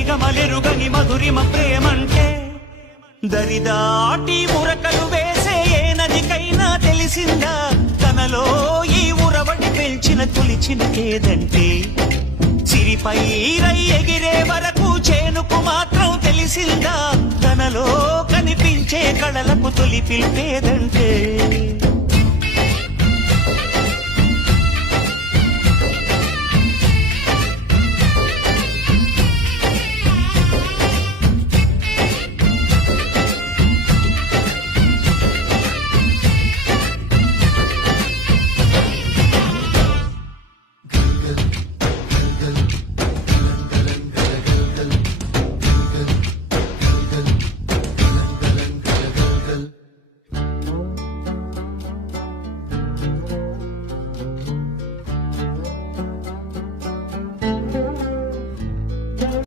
సరిగమలెరుగని మధురిమ ప్రేమంటే దరిదాటి ఉరకలు వేసే ఏ నదికైనా తెలిసిందా తనలో ఈ ఉరవడి పెంచిన తొలిచిన కేదంటే సిరిపై రై ఎగిరే వరకు చేనుకు మాత్రం తెలిసిందా తనలో కనిపించే కళలకు తొలి పిలిపేదంటే